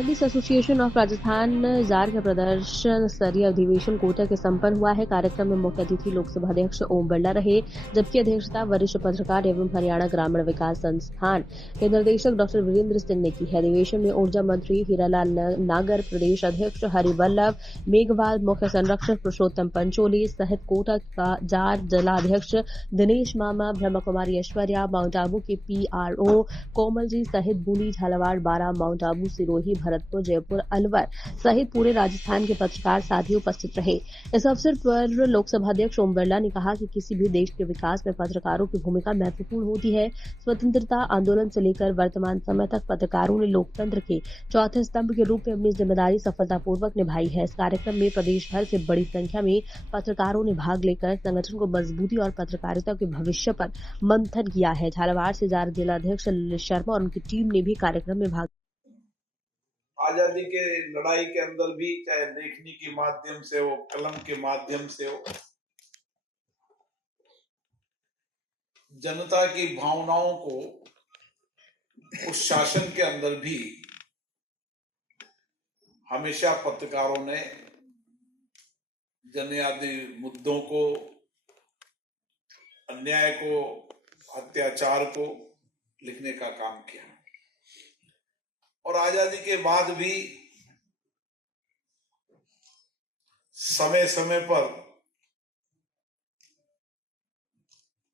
Journalist association of Rajasthan jar का प्रदर्शन स्तरीय अधिवेशन कोटा के संपन्न हुआ है। कार्यक्रम में मुख्य अतिथि लोकसभा अध्यक्ष ओम बिरला रहे, जबकि अध्यक्षता वरिष्ठ पत्रकार एवं हरियाणा ग्रामीण विकास संस्थान के निदेशक डॉक्टर वीरेंद्र सिंह ने की है। अधिवेशन में ऊर्जा मंत्री हीरालाल नागर, प्रदेश अध्यक्ष हरिवल्लभ मेघवाल, मुख्य संरक्षक पुरुषोत्तम पंचोली सहित कोटा का जार जिलाध्यक्ष दिनेश मामा, ब्रह्मा कुमारी ऐश्वर्या, माउंट आबू के PRO कोमल जी सहित बूंदी, झालावाड़, बारां, माउंट आबू, सिरोही, भरतपुर, जयपुर, अलवर सहित पूरे राजस्थान के पत्रकार साथी उपस्थित रहे। इस अवसर पर लोकसभा अध्यक्ष ओम बिरला ने कहा कि किसी भी देश के विकास में पत्रकारों की भूमिका महत्वपूर्ण होती है। स्वतंत्रता आंदोलन से लेकर वर्तमान समय तक पत्रकारों ने लोकतंत्र के चौथे स्तंभ के रूप में अपनी जिम्मेदारी सफलतापूर्वक निभाई है। इस कार्यक्रम में प्रदेश भर से बड़ी संख्या में पत्रकारों ने भाग लेकर संगठन को मजबूती और पत्रकारिता के भविष्य पर मंथन किया है। झालावाड़ से जार जिलाध्यक्ष ललित शर्मा और उनकी टीम ने भी कार्यक्रम में भाग। आजादी के लड़ाई के अंदर भी, चाहे लेखनी के माध्यम से हो, कलम के माध्यम से हो, जनता की भावनाओं को उस शासन के अंदर भी हमेशा पत्रकारों ने जनयादी मुद्दों को, अन्याय को, अत्याचार को लिखने का काम किया। और आजादी के बाद भी समय समय पर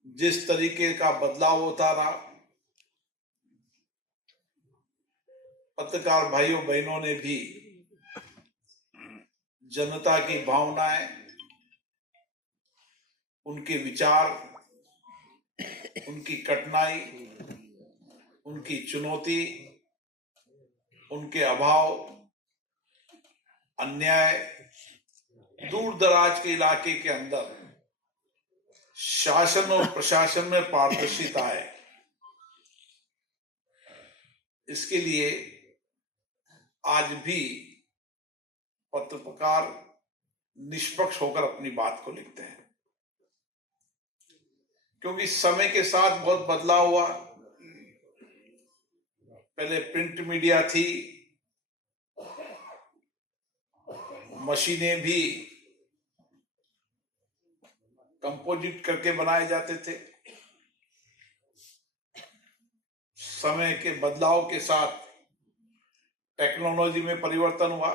जिस तरीके का बदलाव होता रहा, पत्रकार भाइयों बहनों ने भी जनता की भावनाएं, उनके विचार, उनकी कठिनाई, उनकी चुनौती, उनके अभाव, अन्याय, दूर दराज के इलाके के अंदर शासन और प्रशासन में पारदर्शिता है, इसके लिए आज भी पत्रकार निष्पक्ष होकर अपनी बात को लिखते हैं। क्योंकि समय के साथ बहुत बदलाव हुआ। पहले प्रिंट मीडिया थी, मशीनें भी कंपोजिट करके बनाए जाते थे। समय के बदलाव के साथ टेक्नोलॉजी में परिवर्तन हुआ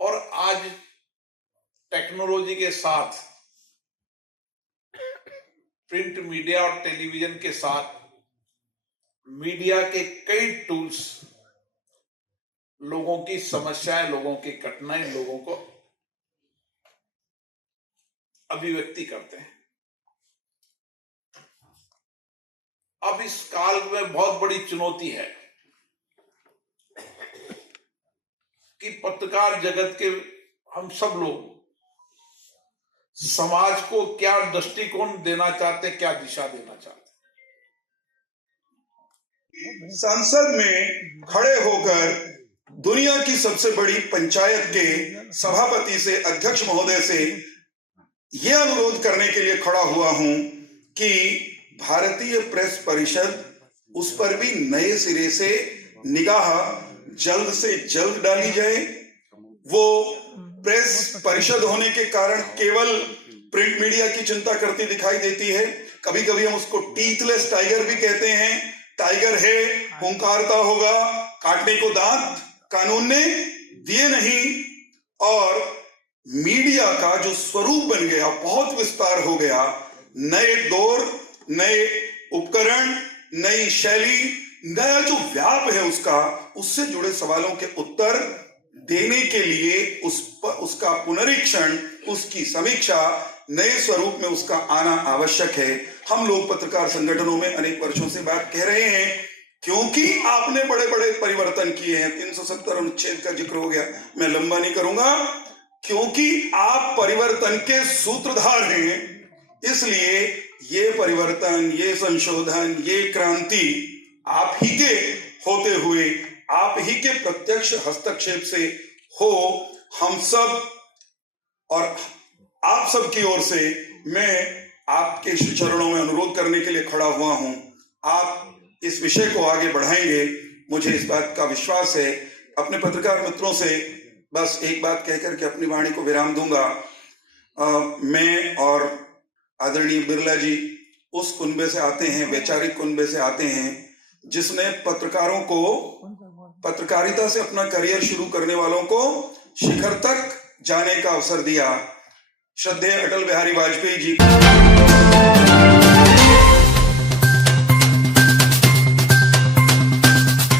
और आज टेक्नोलॉजी के साथ प्रिंट मीडिया और टेलीविजन के साथ मीडिया के कई टूल्स लोगों की समस्याएं, लोगों की कठिनाई, लोगों को अभिव्यक्ति करते हैं। अब इस काल में बहुत बड़ी चुनौती है कि पत्रकार जगत के हम सब लोग समाज को क्या दृष्टिकोण देना चाहते, क्या दिशा देना चाहते। संसद में खड़े होकर दुनिया की सबसे बड़ी पंचायत के सभापति से, अध्यक्ष महोदय से यह अनुरोध करने के लिए खड़ा हुआ हूं कि भारतीय प्रेस परिषद, उस पर भी नए सिरे से निगाह जल्द से जल्द डाली जाए। वो प्रेस परिषद होने के कारण केवल प्रिंट मीडिया की चिंता करती दिखाई देती है। कभी कभी हम उसको टीथलेस टाइगर भी कहते हैं। टाइगर है, हुंकारता होगा, काटने को दांत कानून ने दिए नहीं। और मीडिया का जो स्वरूप बन गया, बहुत विस्तार हो गया। नए दौर, नए उपकरण, नई शैली, नया जो व्याप है उससे जुड़े सवालों के उत्तर देने के लिए उसका पुनरीक्षण, उसकी समीक्षा, नए स्वरूप में उसका आना आवश्यक है। हम लोग पत्रकार संगठनों में अनेक वर्षों से बात कह रहे हैं, क्योंकि आपने बड़े बड़े परिवर्तन किए हैं। 370 अनुच्छेद का जिक्र हो गया, मैं लंबा नहीं करूंगा। क्योंकि आप परिवर्तन के सूत्रधार हैं, इसलिए ये परिवर्तन, ये संशोधन, ये क्रांति आप ही के होते हुए, आप ही के प्रत्यक्ष हस्तक्षेप से हो। हम सब और आप सब की ओर से मैं आपके चरणों में अनुरोध करने के लिए खड़ा हुआ हूं। आप इस विषय को आगे बढ़ाएंगे, मुझे इस बात का विश्वास है। अपने पत्रकार मित्रों से बस एक बात कहकर के अपनी वाणी को विराम दूंगा। मैं और आदरणीय बिरला जी उस कुनबे से आते हैं, वैचारिक कुनबे से आते हैं, जिसने पत्रकारों को, पत्रकारिता से अपना करियर शुरू करने वालों को शिखर तक जाने का अवसर दिया। श्रद्धेय अटल बिहारी वाजपेयी जी